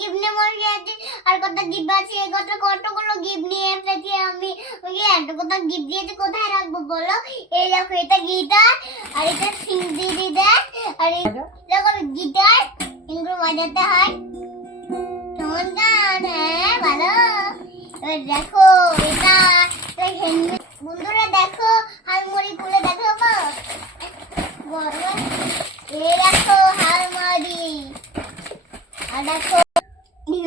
Gift আছি আর কত gift আছে? কত কতগুলো গিফট নিয়ে এসেছি আমি? ওই এত কত গিফট দিয়েছে কোথায় রাখব বলো? এই দেখো এটা গিটার আর এটা আর দেখো গিটার এগুলো বাজাতে হয়। কেমন গান হ্যাঁ ভালো? এবার দেখো এটা বন্ধুরা দেখো খুলে দেখো এই দেখো আর দেখো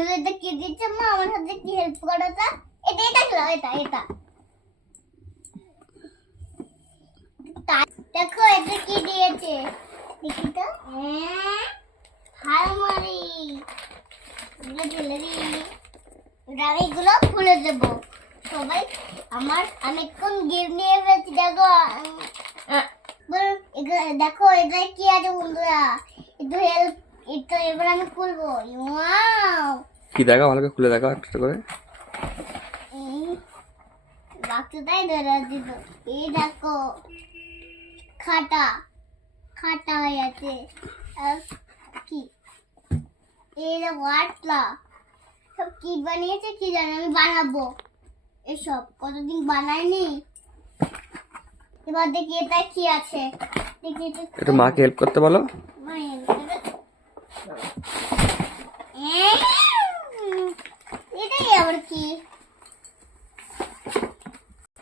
নিজেদের কি দিচ্ছে? মা, আমার সাথে কি হেল্প করো তা? এটা এটা খেলো এটা এটা। দেখো এটা কি দিয়েছে? দেখি তো হ্যাঁ হারমোনি। দেখো। দেখো এটা কি আছে বন্ধুরা? একটু হেল্প এটা এবার আমি খুলবো। ওয়াও! কি দেখা? ভালো করে খুলে দেখা একটা করে। ধরে দিত এই দেখো খাটা খাটা হয়ে আছে। কি? এই দেখো আটলা। সব কি বানিয়েছে কি জানি আমি বানাবো। এসব কতদিন বানাইনি? এবার দেখি এটা কি আছে। দেখি এটা মাকে হেল্প করতে বলো।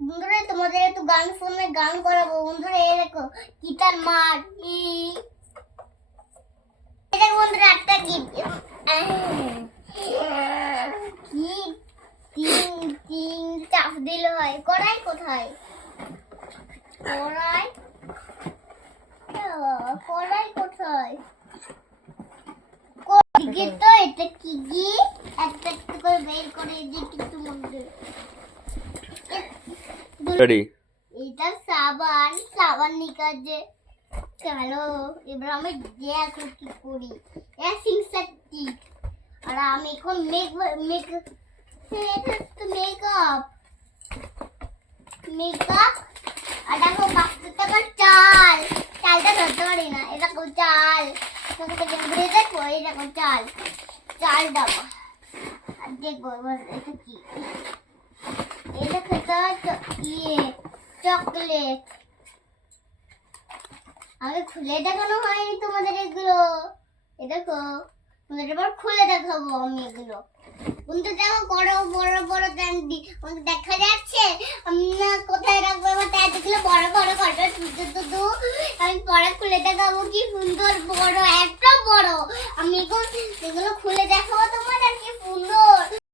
বন্ধুরা, তোমাদের একটু গান শুনে গান করাবো। বন্ধুরা, এই দেখো, গিটার মার দেখো বন্ধুরা, একটা গিট কি তিন তিন চাপ দিলে হয়। কড়াই কোথায়? কড়াই কড়াই কোথায়? দিকে তো, এটা কি কি একটা একটা করে বের করে দিই কিছু মধ্যে রেডি এটা সাবান সাবান নিকাজে চলো এবার আমি দেখো কি করি। আর আমি এখন মেক মেক মেকআপ মেকআপ আর দেখো চাল। চালটা ধরতে পারি না। এটা চাল। দেখো চাল। চাল আর এটা কি? এটা খেতে চকলেট আগে খুলে দেখানো হয়নি তোমাদের এগুলো। এ দেখো, তোমাদের এবার খুলে দেখাবো আমি এগুলো। বন্ধু দেখো, বড় বড় বড় ক্যান্ডি দেখা যাচ্ছে? আমি না কোথায় রাখব? এবার তাই দেখলে বড় বড় কটা শুধু শুধু আমি পরে খুলে দেখাবো কি সুন্দর বড়, এত বড়। আমি এগুলো খুলে দেখাবো তোমাদের কি সুন্দর?